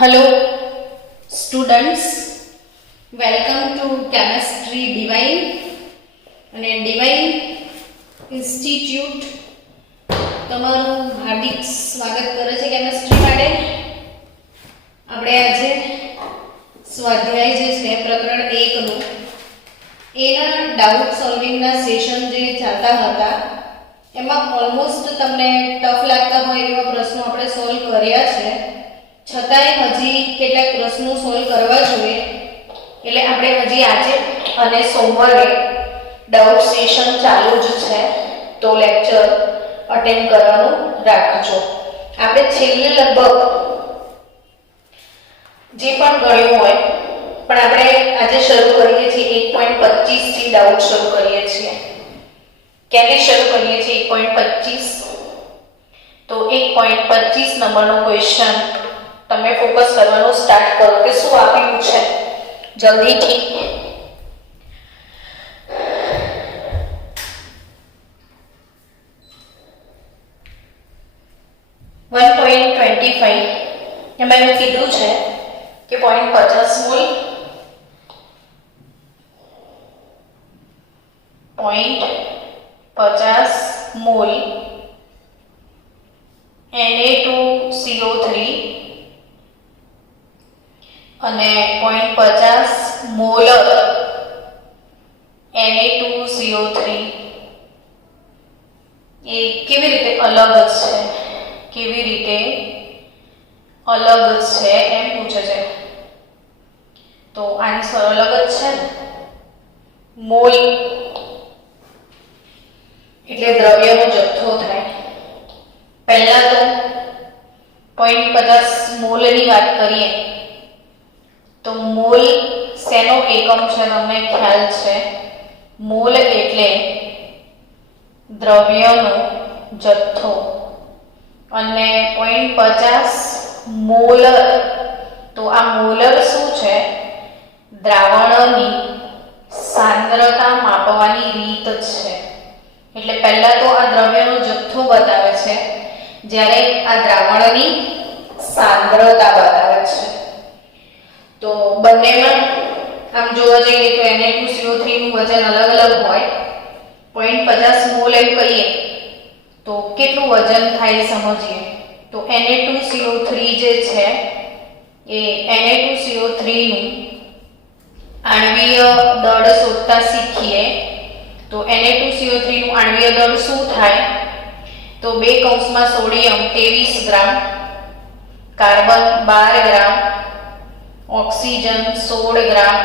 Hello students, welcome to Chemistry Divine અને Divine Institute તમારું હાર્દિક સ્વાગત કરે છે કેમેસ્ટ્રી માટે। આપણે આજે સ્વાધ્યાય જે છે પ્રકરણ 1 નું એના ડાઉટ સોલ્વિંગ ના સેશન જે ચાલતા હતા એમાં ઓલમોસ્ટ તમને ટફ લાગતા હોય એવા પ્રશ્નો આપણે સોલ્વ કર્યા છે, છતાંય હજી કેટલાક પ્રશ્નો સોલ્વ કરવા જોઈએ એટલે આપણે હજી આજે અને સોમવારે ડાઉટ સેશન ચાલુ જ છે, તો લેક્ચર અટેન્ડ કરવાનું રાખજો। આપણે છેલ્લે લગભગ જે પણ ગણ્યું હોય પણ આપણે આજે શરૂ કરીએ છીએ 1.25 થી ડાઉટ શરૂ કરીએ છીએ। ક્યાંથી શરૂ કરીએ છીએ 1.25? તો 1.25 નંબરનો ક્વેશ્ચન તમે ફોકસ કરવાનું સ્ટાર્ટ કરો કે શું આપ્યું છે જલ્દીથી। એમાં એવું કીધું છે કે 0.50 મોલ 0.50 મોલ Na2CO3 અને 0.50 મોલર Na2CO3 એ કેવી રીતે અલગ છે, કેવી રીતે અલગ છે એમ પૂછે છે। તો આન્સર અલગ જ છે ને। મોલ એટલે દ્રવ્યનો જથ્થો થાય। પહેલા તો 0.50 મોલની વાત કરીએ તો મોલ શેનો એકમ છે તમને ખ્યાલ છે? મોલ એટલે દ્રવ્યનો જથ્થો અને 0.50 મોલર, તો આ મોલર શું છે? દ્રાવણની સાંદ્રતા માપવાની રીત છે। એટલે પહેલા તો આ દ્રવ્યનો જથ્થો બતાવે છે, જ્યારે આ દ્રાવણની સાંદ્રતા બતાવે છે। તો બંનેમાં આમ જોવા જઈએ તો Na2CO3 નું વજન અલગ અલગ હોય। 0.50 મોલ એમ કહીએ તો કેટલું વજન થાય સમજીએ। તો Na2CO3 જે છે એ Na2CO3 નું આણ્વીય દળ શોધતા શીખીએ તો Na2CO3 નું આણ્વીય દળ શું થાય? તો 2 કૌંસમાં સોડિયમ 23 ગ્રામ, કાર્બન 12 ગ્રામ, ઓક્સિજન 16 ગ્રામ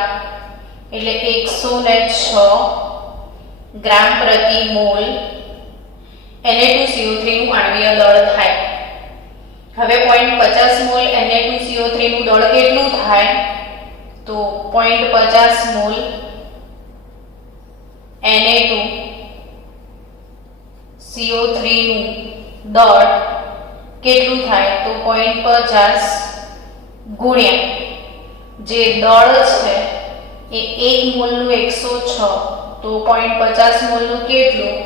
એટલે 106 ગ્રામ પ્રતિ મોલ Na2CO3 નું આણ્વીય દળ થાય। હવે 0.50 મોલ Na2CO3 નું દળ કેટલું થાય? તો 0.50 મોલ Na2CO3 નું દળ કેટલું થાય? તો 0.50 ગુણ્યા જે દળ છે એ 1 મોલનું 106, તો 0.50 મોલનું કેટલું?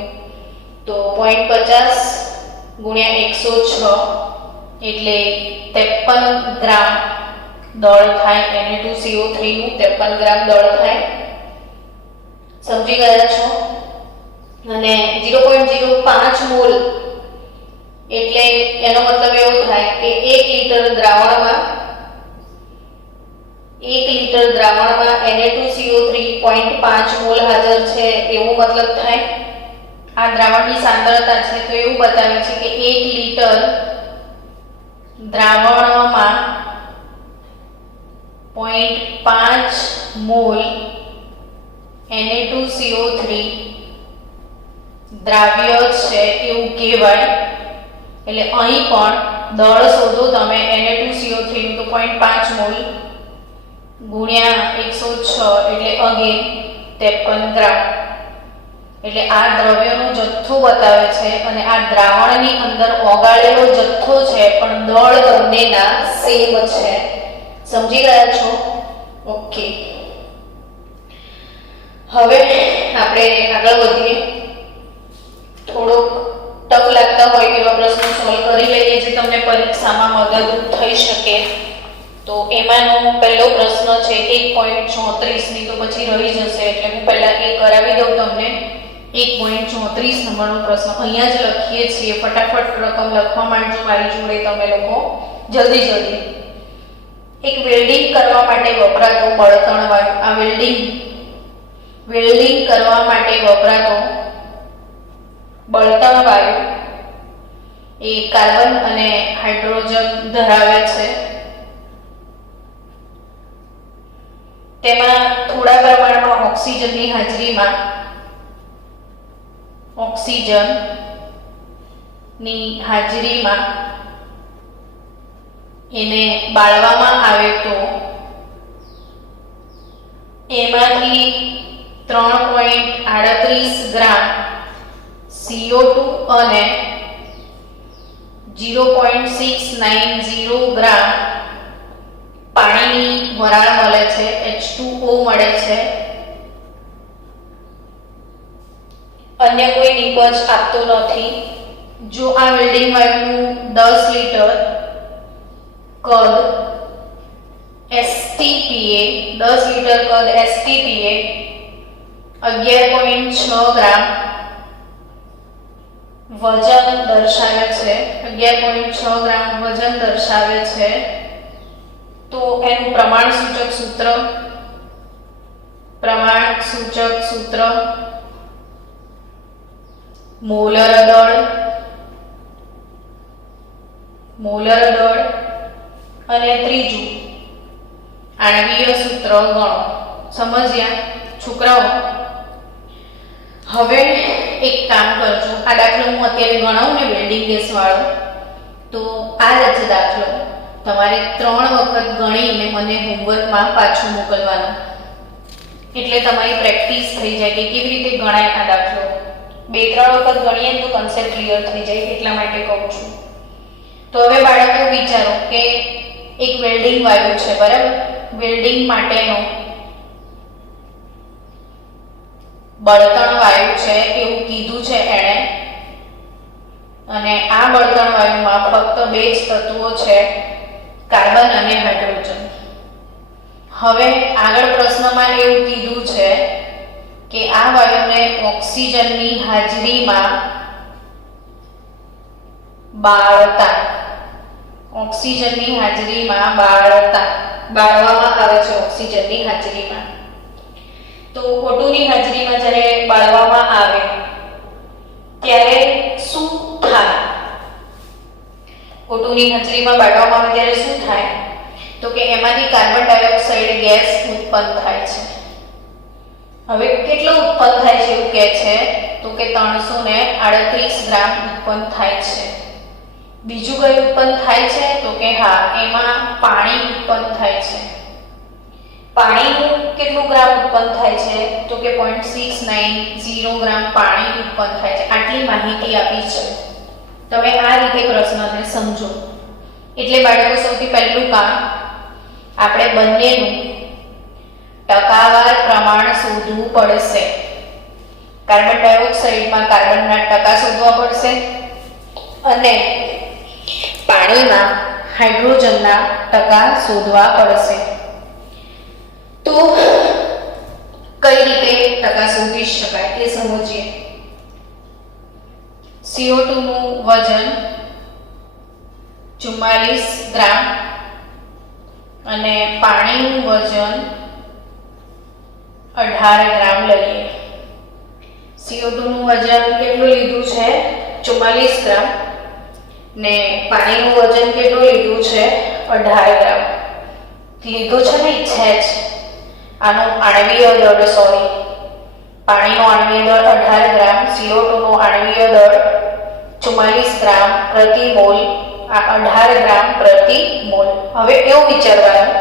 તો 0.50 ગુણ્યા 106 એટલે 53 ગ્રામ દળ થાય। Na2CO3 નું 53 ગ્રામ દળ થાય। સમજી ગયા છો? અને 0.05 મોલ એટલે એનો મતલબ એવો થાય કે 1 લિટર દ્રાવણમાં Na2CO3 0.5 મોલ હાજર છે એવું મતલબ થાય। આ દ્રાવણની સાંદ્રતા છે તો એવું બતાવે છે કે 1 લિટર દ્રાવણમાં 0.5 મોલ Na2CO3 દ્રાવ્ય છે એવું કહેવાય। એટલે અહીં પણ દળ શોધો તમે Na2CO3 નું તો 0.5 મોલ ગુણ્યા 106 એટલે અગેન 53 ગ્રામ। એટલે આ દ્રવ્યનો જથ્થો બતાવે છે અને આ દ્રાવણની અંદર ઓગાળેલો જથ્થો છે પણ દળ બંનેના સેમ છે। સમજી ગયા છો? ઓકે, હવે આપણે આગળ વધીએ। થોડોક ટફ લાગતા હોય એવા પ્રશ્નો સોલ્વ કરી લઈએ જે તમને પરીક્ષામાં મદદરૂપ થઈ શકે। તો એમાંનો પહેલો પ્રશ્ન છે 1.34 ની, તો પછી રહી જશે એટલે હું પહેલા એ કરાવી દઉં તમને. 1.34 નંબરનો પ્રશ્ન અહીંયા જ લખીએ છીએ. ફટાફટ રકમ લખવા માંડજો મારી જોડે તમે લોકો, જલ્દી. એક વેલ્ડિંગ કરવા માટે વપરાતો બળતણ વાયુ. આ વેલ્ડિંગ કરવા માટે વપરાતો બળતણ વાયુ એ કાર્બન અને હાઇડ્રોજન ધરાવે છે. તેમાં થોડા પ્રમાણમાં ઓક્સિજનની હાજરીમાં એને બાળવામાં આવે તો એમાંથી 3.38 ગ્રામ CO2 અને 0.690 ગ્રામ પાણીની વરાળ મળે છે, H2O મળે છે. અન્ય કોઈ નિપજ આપતો નથી. જો આ વેલ્ડિંગ વાયુનું 10 લીટર કદ STPA 10 લીટર કદ STPA 11.6 ગ્રામ વજન દર્શાવે છે, 11.6 ગ્રામ વજન દર્શાવે છે, તો એનું પ્રમાણ સૂચક સૂત્ર મોલર દળ અને ત્રીજું આણ્વીય સૂત્ર ગણો. સમજ્યા છોકરાઓ? હવે એક કામ કરજો, આ દાખલો હું અત્યારે ગણાવું ને વેલ્ડિંગ ગેસ વાળો, તો આ જ દાખલો તમારે 3 વખત ગણીને મને હોમવર્કમાં પાછું મોકલવાનો, એટલે તમારી પ્રેક્ટિસ થઈ જાય કે કેવી રીતે ગણાય આ દાખલો. 2-3 વખત ગણીએ તો કન્સેપ્ટ ક્લિયર થઈ જાય, એટલા માટે કહું છું. તો હવે બાળકો વિચારો કે એક વેલ્ડિંગ વાયુ છે, બરાબર? વેલ્ડિંગ માટેનો બળતણ વાયુ છે એવું કીધું છે એણે, અને આ બળતણ વાયુમાં ફક્ત 2 જ તત્વો છે, કાર્બન અને હાઇડ્રોજન. હવે આગળ પ્રશ્નમાં એવું કીધું છે કે આ વાયુને ઓક્સિજનની હાજરીમાં બાળવામાં આવે છે. ઓક્સિજનની હાજરીમાં તો O2 ની હાજરીમાં જ્યારે બાળવામાં આવે ત્યારે શું થાય? O2 ની હાજરીમાં બાળવામાં આવે ત્યારે શું થાય? તો કે એમાંથી કાર્બન ડાયોક્સાઇડ ગેસ ઉત્પન્ન થાય છે. હવે કેટલો ઉત્પન્ન થાય છે એવું કહે છે, તો કે 338 ગ્રામ ઉત્પન્ન થાય છે. બીજું કઈ ઉત્પન્ન થાય છે? તો કે હા, એમાં પાણી ઉત્પન્ન થાય છે. પાણીનું કેટલું ગ્રામ ઉત્પન્ન થાય છે? તો કે 0.690 ગ્રામ પાણી ઉત્પન્ન થાય છે. આટલી માહિતી આપી છે. તમે આ રીતે પ્રશ્નને સમજો. એટલે બાળકો સૌથી પહેલું કામ આપણે બંનેનું ટકાવાર પ્રમાણ શોધવું પડશે. કાર્બન ડાયોક્સાઇડમાં કાર્બનના ટકા શોધવા પડશે અને પાણીમાં હાઇડ્રોજનના ટકા શોધવા પડશે. તો કઈ રીતે ટકા શોધી શકાય એ સમજીએ. CO2 નું વજન 44 ગ્રામ અને પાણીનું વજન 18 ગ્રામ લઈએ. CO2 નું વજન કેટલું લીધું છે? 44 ગ્રામ ને પાણીનું વજન કેટલું લીધું છે? 18 ગ્રામ લીધું છે ને, છે જ. આનું આણ્વીય દળ, પાણીનો આણ્વીય દળ 18 ગ્રામ, CO2 નો આણ્વીય દળ 44 ગ્રામ પ્રતિ મોલ, આ 18 ગ્રામ પ્રતિ મોલ. હવે એવું વિચારવાનું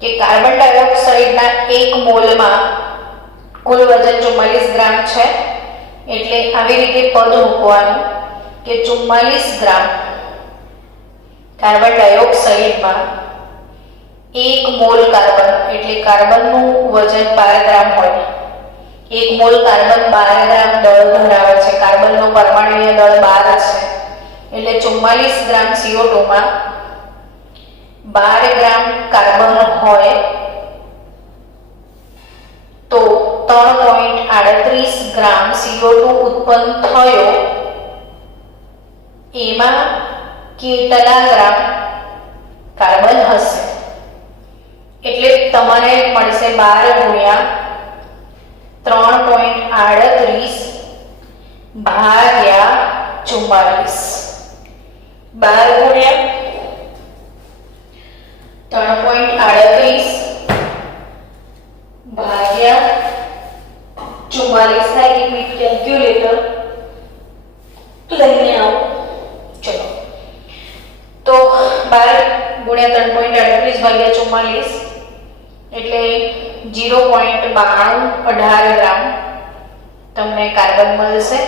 કે કાર્બન ડાયોક્સાઇડના 1 મોલમાં કુલ વજન 44 ગ્રામ છે, એટલે આવી રીતે પદ મૂકવાનું કે 44 ગ્રામ કાર્બન ડાયોક્સાઇડમાં 1 મોલ કાર્બન, એટલે કાર્બનનું વજન 12 ગ્રામ હોય. 1 મોલ કાર્બન 12 ગ્રામ દળ ધરાવે છે. કાર્બનનો પરમાણુય દળ 12 છે, એટલે 44 ગ્રામ CO2 માં 12 ગ્રામ કાર્બન હોય તો 3.38 ગ્રામ CO2 ઉત્પન્ન થયો, એમાં કેટલા ગ્રામ કાર્બન હશે? એટલે તમારે મળશે 12 ગુણ્યા 3.38 ભાગ્યા 44. 12 ગુણ્યા 3.38 ભાગ્યા 44 થાય. 1 મિનિટ કેલ્ક્યુલેટર લઈને આવો. ચલો, તો 12 ગુણ્યા 3.38 ભાગ્યા 44 એટલે 0.9218 ગ્રામ તમને કાર્બન મળશે.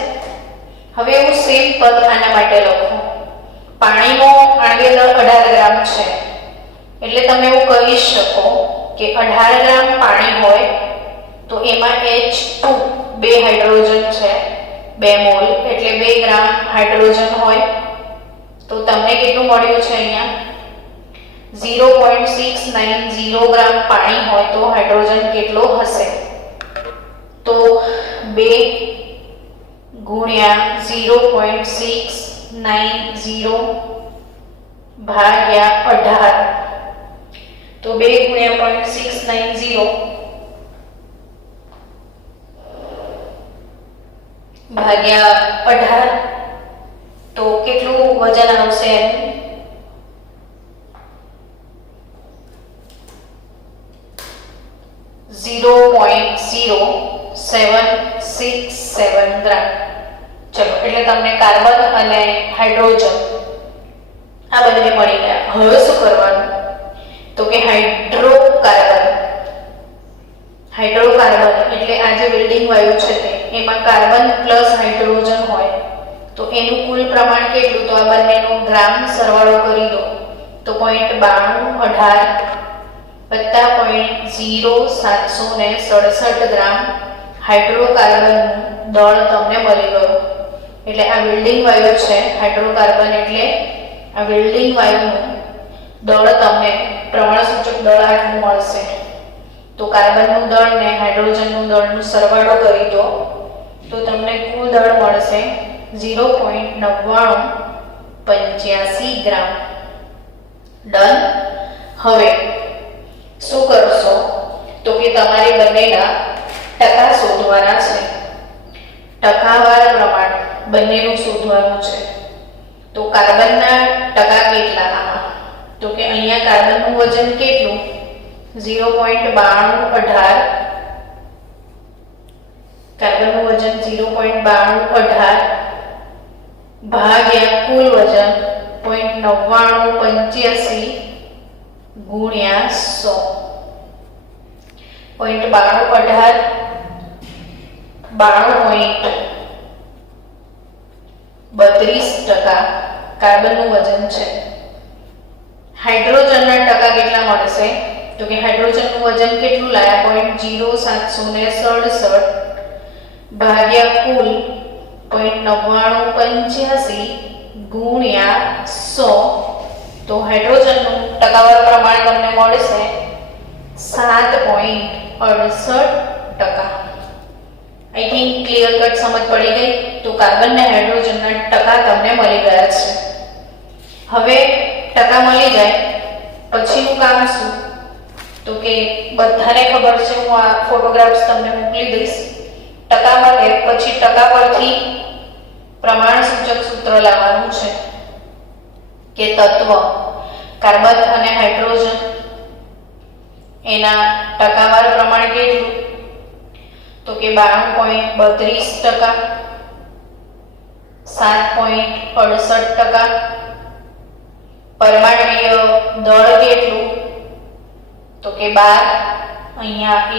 હવે હું સેમ પદ આના માટે લખું. પાણીનો આણ્વીય દળ 18 ગ્રામ છે, એટલે તમે એવું કહી શકો કે 18 ગ્રામ પાણી હોય તો એમાં H2 2 હાઇડ્રોજન છે, 2 મોલ એટલે 2 ગ્રામ હાઇડ્રોજન હોય. તો તમને કેટલું મળ્યું છે? અહીંયા 0.690 ગ્રામ પાણી હોય તો હાઇડ્રોજન કેટલો હશે? તો 2 ગુણ્યા 0.690 ભાગ્યા 18, તો 2 ગુણ્યા 0.690 ભાગ્યા 18, તો કેટલું વજન આવશે? 0.0767 ગ્રામ. ચલો, એટલે તમને કાર્બન અને હાઇડ્રોજન આ બંને મળી ગયા. હવે શું કરવાનું? તો કે હાઇડ્રોકાર્બન એટલે આ જે બિલ્ડિંગ વાયુ છે તે એમાં કાર્બન પ્લસ હાઇડ્રોજન હોય તો એનું કુલ પ્રમાણ કેટલું? તો આ બંનેનો ગ્રામ સરવાળો કરી દો તો 0.9218 વત્તા 0.0767 ગ્રામ હાઇડ્રોકાર્બનનું દળ તમને મળી ગયું. એટલે આ બિલ્ડિંગ વાયુ છે હાઇડ્રોકાર્બન, એટલે આ બિલ્ડિંગ વાયુનું દળ તમને પ્રમાણસૂચક દળ 8 મળશે. તો કાર્બનનું દળ ને હાઇડ્રોજનનું દળનું સરવાળો કરી દો તો તમને કુલ દળ મળશે 0.9985 ગ્રામ. ડન. હવે શું કરશો? તો કે તમારે બંનેના ટકા શોધવાના છે. ટકાવાર પ્રમાણ બંનેનું શોધવાનું છે. તો કાર્બનના ટકા કેટલા આમાં? તો કે અહીંયા કાર્બનનું વજન કેટલું? 0.9218, કાર્બનનું વજન 0.9218 ભાગ્યા કુલ વજન 0.9985 ગુણ્યા 100. 0.9218 92.32% કાર્બનનું વજન છે. હાઇડ્રોજનના ટકા કેટલા મળશે? તો કે હાઇડ્રોજનનું વજન કેટલું લાયા? 0.0767 ભાગ્યા કુલ 0.9985 ગુણ્યા 100. તો હાઇડ્રોજનનું ટકાવાર પ્રમાણ તમને મળશે 7.68%. આઈ થિંક ક્લિયર કટ સમજ પડી ગઈ. તો કાર્બન અને હાઇડ્રોજનના ટકા તમને મળી ગયા છે. હવે ટકા મળી જાય પછીનું કામ શું? તો કે બધાને ખબર છે, હું આ ફોટોગ્રાફ્સ તમને મોકલી દઈશ. ટકા મળે પછી ટકા પરથી પ્રમાણસૂચક સૂત્ર લાવવાનું છે કે તત્વ કાર્બન અને હાઇડ્રોજન એના ટકાવાર પ્રમાણ કેટલું? તો કે 92.32%, 7.68%. પરમાણ્વીય દળ કેટલું? તો કે 12, અહીંયા 1.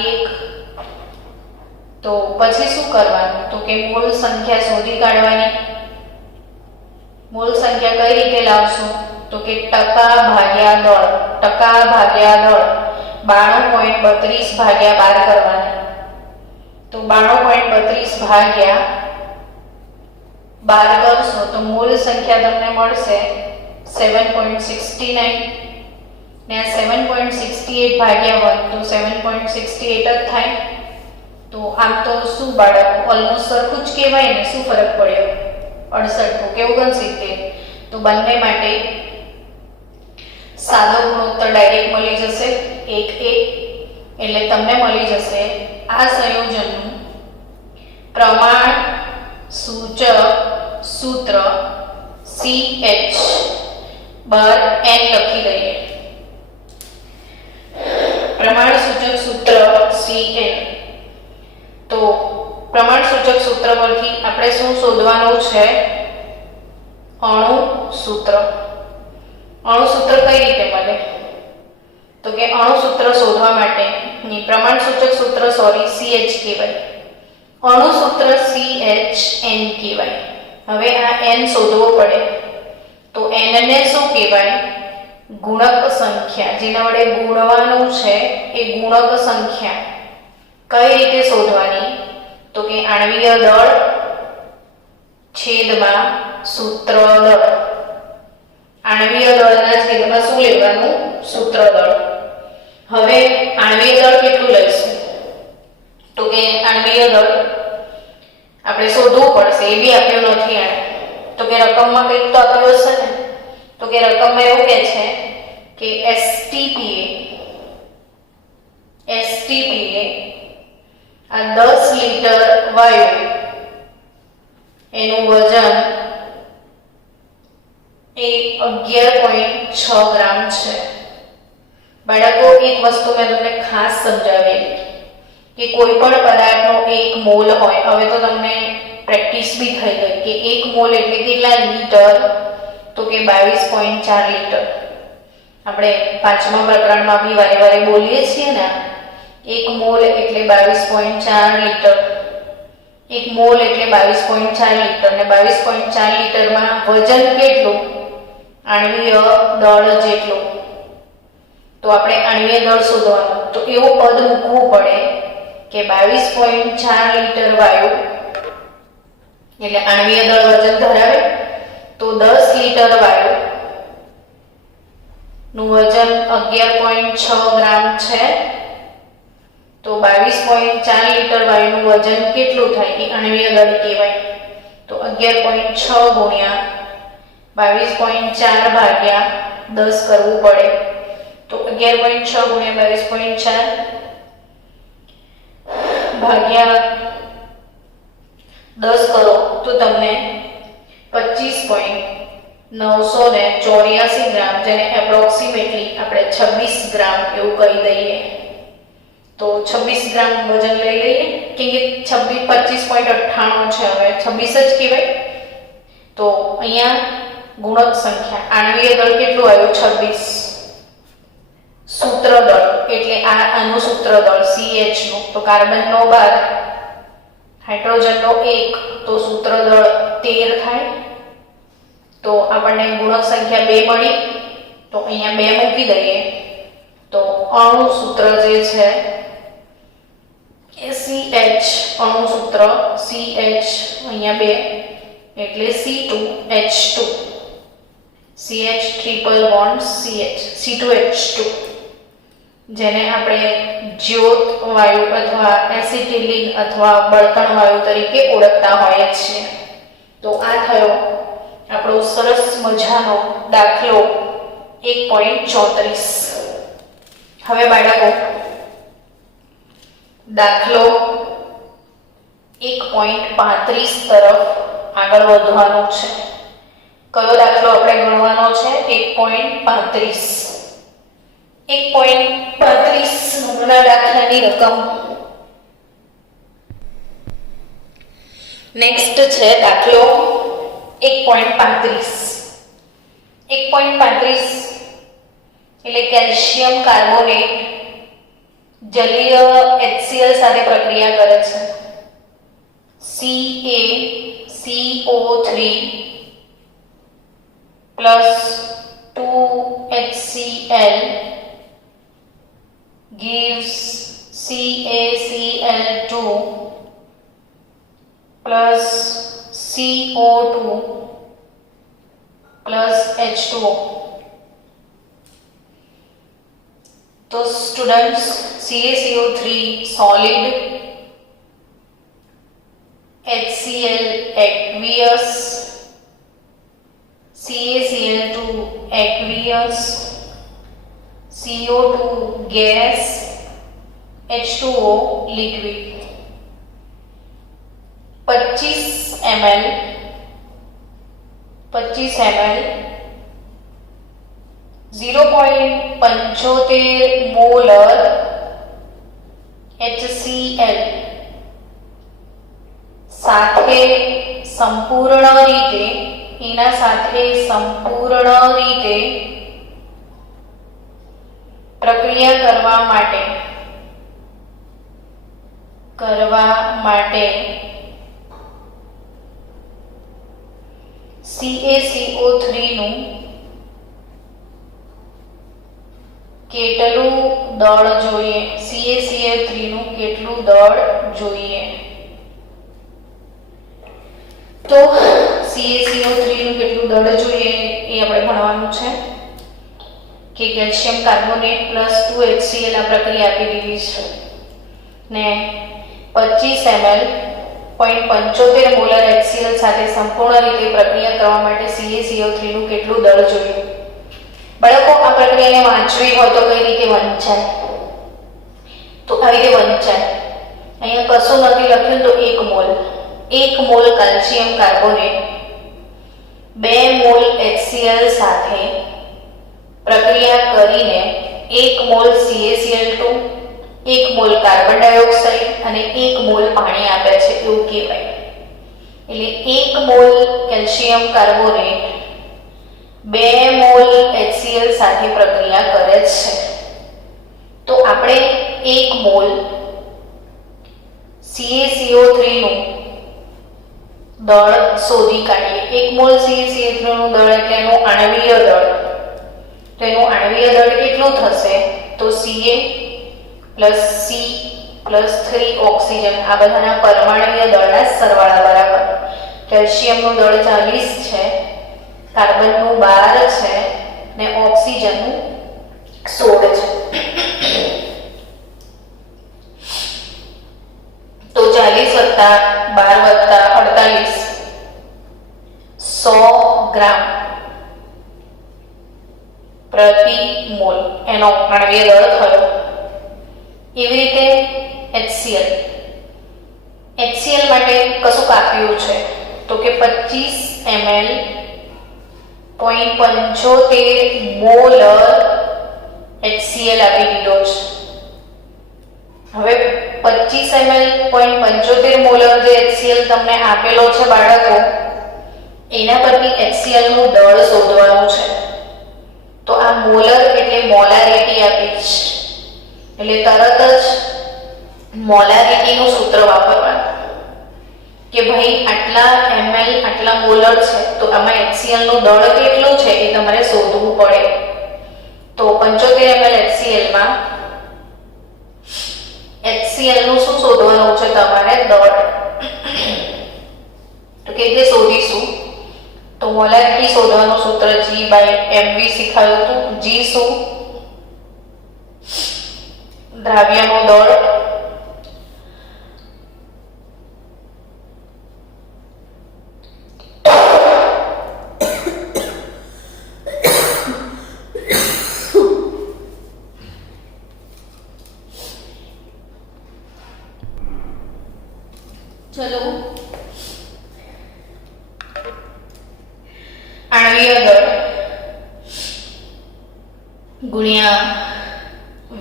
તો પછી શું કરવાનું? તો કે મોલ સંખ્યા શોધી કાઢવાની. મોલ સંખ્યા કઈ રીતે લાવશું? તો કે ટકા ભાગ્યા દળ 92.32 ભાગ્યા 12 કરવાની. તો 92.32 ભાગ્યા 12 કરશો તો મોલ સંખ્યા તમને મળશે 7.69. 68 ભાગ્યા 1 તો 7.68 જ થાય. તો આમ તો શું બાળકો ઓલમોસ્ટ સરખું જ કહેવાય ને, શું ફરક પડ્યો? 68 તો કેવું બનશે? તો બંને માટે સાદો ગુણોત્તર ડાયરેક્ટ મળી જશે 1 1. એટલે તમને મળી જશે આ સંયોજનનું પ્રમાણ સૂચક સૂત્ર CH બાર n લખી દઈએ. પ્રમાણ સૂચક સૂત્ર CN. તો પ્રમાણ સૂચક સૂત્ર પરથી આપણે શું શોધવાનું છે? અણુ સૂત્ર. અણુ સૂત્ર કઈ રીતે મળે? તો કે અણુ સૂત્ર શોધવા માટે પ્રમાણ સૂચક સૂત્ર CH કહેવાય, અણુ સૂત્ર CHN કહેવાય. હવે આ n શોધવો પડે તો n ને શું કહેવાય? ગુણક સંખ્યા. જેના વડે ગુણવાનું છે એ ગુણક સંખ્યા. કઈ રીતે શોધવાની? તો કે આણ્વીય દળ છેદમાં સૂત્ર દળ. આણ્વીય દળના છેદમાં શું લેવાનું? સૂત્ર દળ. હવે આણ્વીય દળ કેટલું લઈશું? તો કે આણ્વીય દળ આપણે શોધવું પડશે, એ બી આપ્યું નથી આને. તો કે રકમમાં કંઈક તો આપ્યું હશે ને. તો કે રકમમાં એવું કહે છે કે STPA આ 10 લીટર વાયુ એનું વજન એ 11.6 ગ્રામ છે. બાળકો એક વસ્તુ મેં તમને ખાસ સમજાવેલી કે કોઈ પણ પદાર્થનો 1 મોલ હોય. હવે તો તમને પ્રેક્ટિસ બી થઈ ગઈ કે 1 મોલ એટલે કેટલા લીટર? તો કે 22.4 લીટર. આપણે 5મા પ્રકરણમાં બી વારે વારે બોલીએ છીએ ને, 1 મોલ એટલે 22.4 લીટર. 1 મોલ એટલે 22.4 લીટર ને 22.4 લીટરમાં વજન કેટલું? આણ્વીય દળ જેટલું. તો આપણે આણ્વીય દળ શોધવાનું. તો એવું પદ મૂકવું પડે કે 22.4 લીટર વાયુ એટલે આણ્વીય દળ વજન ધરાવે. તો 10 લીટર વાયુ નું વજન 11.6 ગ્રામ છે. તો 22.4 લીટર વાયુનું વજન કેટલું થાય? એ આણ્વીય દળ કહેવાય. તો 11.6 ગુણ્યા 22.4 ભાગ્યા 10 કરવું પડે. તો 11.6 ગુણ્યા 22.4 ભાગ્યા 10 કરો તો તમને 25.984 ગ્રામ, જેને એપ્રોક્સિમેટલી આપણે 26 ગ્રામ એવું કહી દઈએ. તો 26 ગ્રામ વજન લઈ લઈએ કે 25.98 છે. હવે 26 જ કહેવાય. તો અહીંયા ગુણક સંખ્યા આણ્વીય દળ કેટલું આવ્યું? 26. સૂત્ર દળ એટલે આનું સૂત્ર દળ CH નું. તો કાર્બનનો 12, હાઇડ્રોજનનો 1, તો સૂત્ર દળ 13 થાય. તો આપણને ગુણક સંખ્યા 2 મળી. તો અહીંયા 2 મૂકી દઈએ તો અણુ સૂત્ર જે છે એ CH, અણુ સૂત્ર CH અહીંયા 2 એટલે C2H2. CH triple bond CH C2H2, જેને આપણે જ્યોત વાયુ અથવા એસિટિલિન અથવા બળતણ વાયુ તરીકે ઓળખતા હોઈએ છીએ. તો આ થયો આપણો સરસ મજાનો દાખલો 1.34. હવે બાળકો દાખલો 1.35 તરફ આગળ વધવાનું છે. કયો દાખલો આપણે ગણવાનો છે? 1.35. 1.35 નંબરના દાખલાની રકમ. નેક્સ્ટ છે દાખલો 1.35. 1.35 એટલે કેલ્શિયમ કાર્બોનેટ જલીય HCl સાથે પ્રક્રિયા કરે છે. CaCO3 plus 2HCl gives CaCl2 plus CO2 plus H2O. તો students CaCO3 solid, HCl aqueous, CaCl2 aqueous, CO2 gas, H2O liquid. 25 ml 0.75 molar HCl સાથે સંપૂર્ણ રીતે પ્રક્રિયા કરવા માટે CaCO3 નું કેટલું દળ જોઈએ? CaCO3 નું કેટલું દળ જોઈએ? તો CaCO3 નું કેટલું દળ જોઈએ એ આપણે ભણવાનું છે કે કેલ્શિયમ કાર્બોનેટ પ્લસ 2HCl આ પ્રક્રિયા આપી દીધી છે ને 25 ml 0.75 મોલર HCl સાથે સંપૂર્ણ રીતે પ્રક્રિયા કરવા માટે CaCO3 નું કેટલું દળ જોઈએ? બાળકો આ પ્રક્રિયાને વાંચવી હોય તો કઈ રીતે વંચાય? તો આ રીતે વંચાય. અહીંયા કશું નથી લખ્યું તો 1 mall calcium carbonate 2 mall HCl સાથે પ્રક્રિયા કરીને 1 mall CaCl2, 1 mall carbon dioxide અને 1 મોલ પાણી આપે છે એવું કહેવાય. એટલે 1 mall calcium carbonate 2 mall HCl સાથે પ્રક્રિયા કરે છે. તો આપણે 1 મોલ CaCO3 નું દળ શોધી કાઢીએ. 1 મોલ CaCO3 નું દળ એટલે એનું આણ્વીય દળ. તો એનું આણ્વીય દળ કેટલું થશે? તો Ca plus C plus 3 oxygen આ બધાના પરમાણ્વીય દળના સરવાળા બરાબર. કેલ્શિયમનું દળ 40 છે, કાર્બનનું 12 છે ને ઓક્સિજનનું 16 છે. તો 40 + 12 + 48 100 ગ્રામ પ્રતિ મોલ એનો આણ્વીય દળ થયો. એવી રીતે HCl માટે કશું આપ્યું છે તો કે 25 ml 0.75 મોલર HCl આપી દીધો છે. હવે 25 ml 0.75 મોલર જે HCl તમને આપેલો છે બાળકો, એના પરથી HCl નું દળ શોધવાનું છે. તો આ મોલર એટલે મોલારિટી આપી છે, એટલે તરત જ મોલારિટીનું સૂત્ર વાપરવાનું કે ભાઈ આટલા ml આટલા મોલર છે તો આમાં HCl નું દળ કેટલું છે એ તમારે શોધવું પડે. તો 75 ml HCl માં HCl નું શું શોધવાનું છે તમારે? દળ. તો કેવી રીતે શોધીશું? તો મોલારિટી શોધવાનું સૂત્ર G/mv શીખાયું હતું. G શું? દ્રાવ્યનું દળ ચલો આણ્વીય દળ ગુણ્યા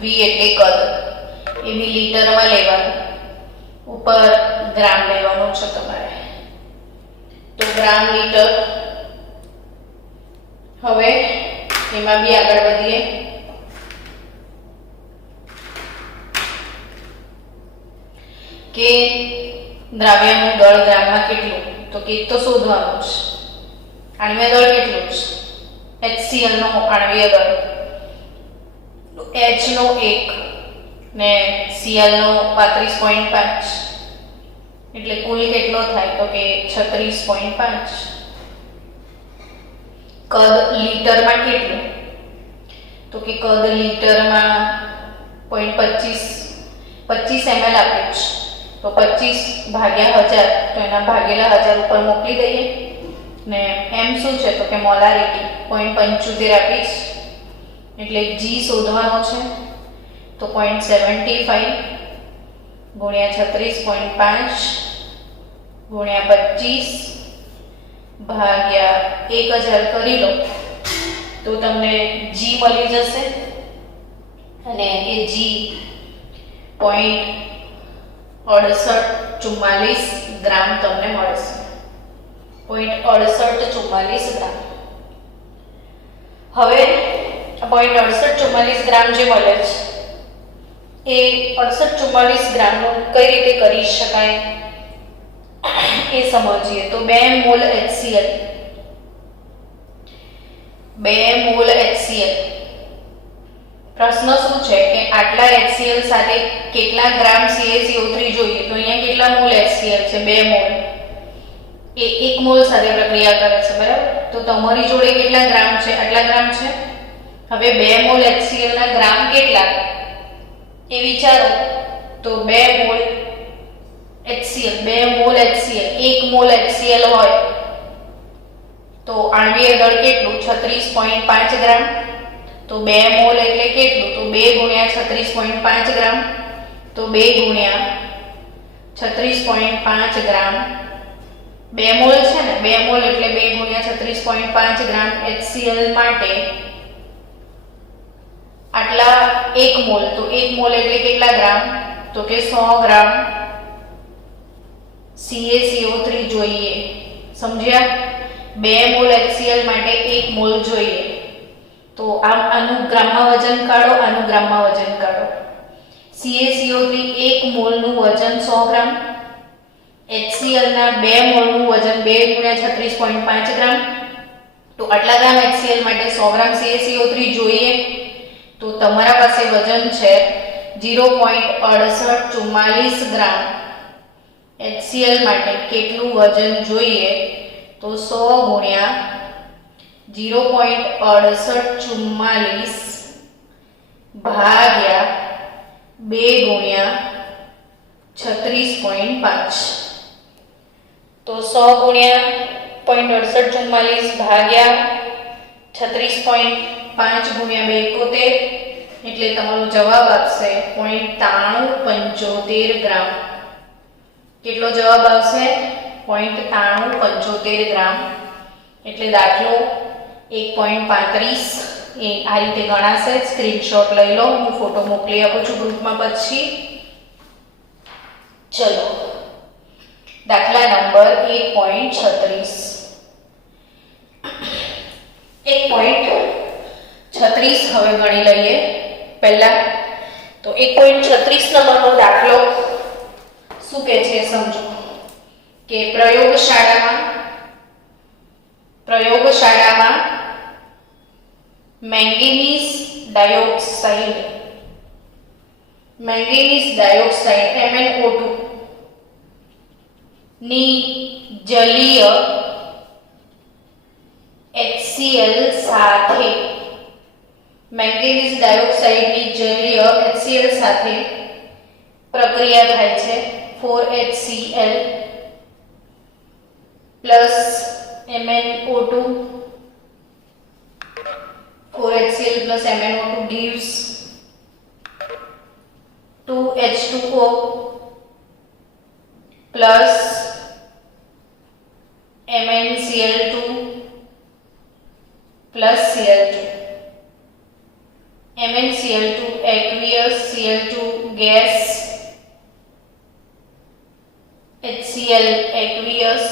V એટલે કદ, એ બી લીટરમાં લેવાનું, ઉપર ગ્રામ લેવાનું છે તમારે. તો ગ્રામ લીટર. હવે એમાં બી આગળ વધીએ. કે દ્રાવ્યનું દળ ગ્રામમાં કેટલું? તો કે તો શોધવાનું છે. આણ્વીય દળ કેટલું છે? HCl નો આણ્વીય દળ H નો 1 ને Cl નો 35.5 એટલે કુલ કેટલો થાય? તો કે 36.5. કદ લીટરમાં કેટલું? તો કે કદ લીટરમાં 25 ml આપ્યું છે તો 25 ભાગ્યા 1000 તો એના ભાગેલા 1000 ઉપર મોકલી દઈએ ને m શું છે તો કે મોલારિટી 0.75 આપીશ એટલે g શોધવાનો છે તો 0.75 ગુણ્યા 36.5 ગુણ્યા 25 ભાગ્યા 1000 કરી લો તો તમને g મળી જશે અને એ g 0.6844 ગ્રામ તમને મળશે 0.6844 ગ્રામ. હવે 0.6844 ગ્રામ જે મળે છે એ 6844 ગ્રામનું કઈ રીતે કરી શકાય એ સમજીએ તો 2 મોલ HCl 2 મોલ HCl પ્રશ્ન શું છે કે આટલા HCl સાથે કેટલા ગ્રામ CaCO3 જોઈએ તો અહીંયા કેટલા મોલ HCl છે 2 મોલ એ 1 મોલ સાથે પ્રક્રિયા કરે છે બરાબર તો તમારી જોડે કેટલા ગ્રામ છે આટલા ગ્રામ છે હવે 2 મોલ HCl ના ગ્રામ કેટલા એ વિચારો તો 2 mall HCl 2 mall HCl 1 mall HCl હોય તો આણ્વીય દળ કેટલું 36.5 ગ્રામ તો 2 મોલ એટલે કેટલું તો 2 ગુણ્યા 36.5 ગ્રામ તો 2 ગુણ્યા 36.5 ગ્રામ 2 મોલ છે ને 2 મોલ એટલે 2 ગુણ્યા 36.5 ગ્રામ HCl માટે આટલા 1 મોલ તો 1 મોલ એટલે કેટલા ગ્રામ તો કે 100 ગ્રામ CaCO3 જોઈએ સમજ્યા 2 મોલ HCl માટે 1 મોલ જોઈએ તો આનું ગ્રામમાં વજન કાઢો આનું ગ્રામમાં વજન કાઢો CaCO3 1 મોલનું વજન 100 ગ્રામ HCl ના 2 મોલનું વજન 2 ગુણ્યા 36.5 ગ્રામ તો આટલા ગ્રામ HCl માટે 100 ગ્રામ CaCO3 જોઈએ તો તમારા પાસે વજન છે 0.6844 ગ્રામ HCl માટે કેટલું વજન જોઈએ તો 100 ગુણ્યા 0.6844 ભાગ્યા 2 ગુણ્યા 36.5 તો 100 ગુણ્યા 0.6844 ભાગ્યા 36.5 ગુણ્યા 2 71 એટલે તમારો જવાબ આપશે 0.9375 ગ્રામ કેટલો જવાબ આવશે 0.9375 ગ્રામ એટલે દાખલો 1.35 એ આ રીતે ગણાશે સ્ક્રીનશોટ લઈ લો હું ફોટો મોકલી આપું છું ગ્રુપમાં પછી ચલો દાખલા નંબર 1.36 1.36 હવે ગણી લઈએ પહેલા તો 1.36 નંબરનો દાખલો શું કહે છે સમજો કે પ્રયોગશાળામાં મેંગેનીઝ ડાયોક્સાઇડ MnO2 ની જલીય HCl સાથે મેંગેનીઝ ડાયોક્સાઇડની જલીય HCl સાથે પ્રક્રિયા થાય છે 4HCl plus MnO2 4HCl plus MnO2 gives 2H2O plus MnCl2 plus Cl2 MnCl2 aqueous Cl2 gas HCl aqueous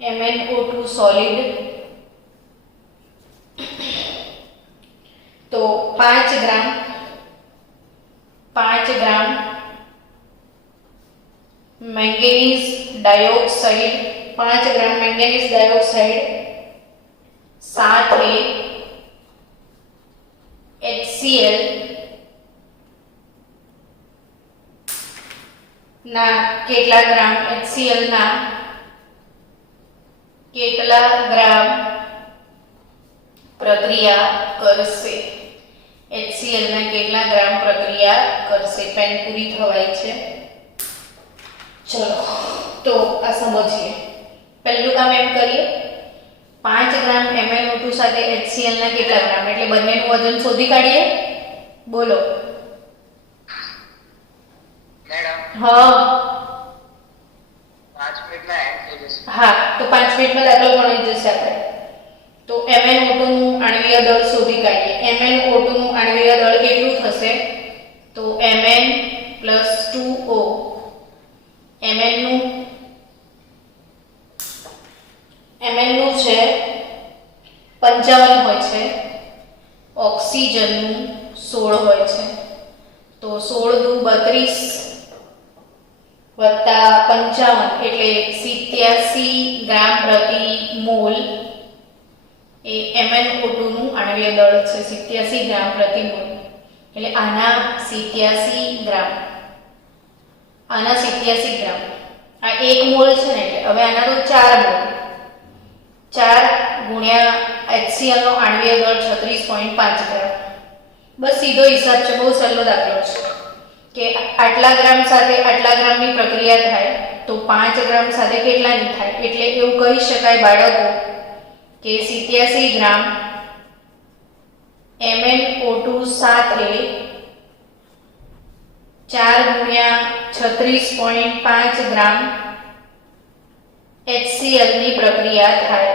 MnO2 solid तो 5 ग्राम मैंगनीज डाइऑक्साइड 5 ग्राम मैंगनीज डाइऑक्साइड साथ में HCl ना કેટલા ગ્રામ HCl ના કેટલા ગ્રામ પ્રક્રિયા કરશે HCl ના કેટલા ગ્રામ પ્રક્રિયા કરશે? પેન પૂરી થવાય છે. ચલો તો આ સમજીએ. પહેલું કામ એમ કરીએ, 5 ગ્રામ MnO2 સાથે HCl ના કેટલા ગ્રામ, એટલે બંનેનું વજન શોધી કાઢીએ. બોલો મેડમ. હા 5 મિનિટમાં એન્ડ થઈ જશે. હા, તો 5 મિનિટમાં દાખલો ગણાઈ જશે આપણે. તો MnO2 નું આણ્વિય દળ શોધી કાઢીએ. MnO2 નું આણ્વિય દળ કેટલું થશે? તો Mn + 2O. Mn નું છે 55 હોય છે, ઓક્સિજનનું 16 હોય છે. તો 16 દુ 32 વત્તા 55 એટલે 87 ગ્રામ પ્રતિ મોલ એ MnO2 નું આણ્વિય દળ છે. 87 ગ્રામ પ્રતિ મોલ એટલે આના 87 ગ્રામ, આના 87 ગ્રામ. આ 1 મોલ છે ને, એટલે હવે આના તો 4 મોલ. 4 ગુણ્યા HCl નો આણ્વિય દળ 36.5 ગ્રામ. બસ સીધો હિસાબ છે, બહુ સહેલો દાખલો છે કે આટલા ગ્રામ સાથે આટલા ગ્રામની પ્રક્રિયા થાય તો 5 ગ્રામ સાથે કેટલાની થાય. એટલે એવું કહી શકાય બાળકો કે 87 ગ્રામ MnO2 સાથે 4 ગુણ્યા 36.5 ગ્રામ HCl ની પ્રક્રિયા થાય.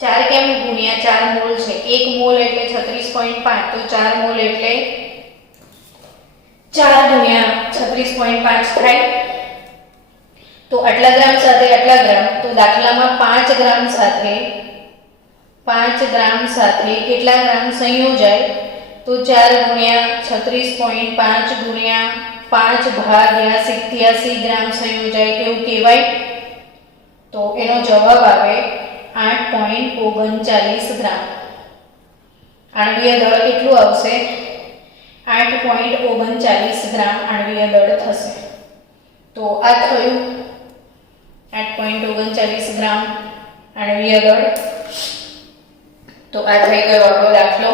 4 કેમ ગુણ્યા 4 મોલ છે? 1 મોલ એટલે 36.5, તો 4 મોલ એટલે 4 ગુણ્યા 36.5 થાય. તો આટલા ગ્રામ સાથે આટલા ગ્રામ, તો દાખલામાં 5 ગ્રામ સાથે કેટલા ગ્રામ સંયોજાય? તો 4 ગુણ્યા 36.5 ગુણ્યા 5 ભાગ્યા 87 ગ્રામ સંયોજાય, એવું કહેવાય. તો એનો જવાબ આવે 8.39 ગ્રામ. આણ્વિય દળ કેટલું આવશે? 8.39 ગ્રામ આણ્વિય દળ થશે. તો આ થયું 8.39 ગ્રામ આણ્વિય દળ. તો આ થઈ ગયો આપણો દાખલો.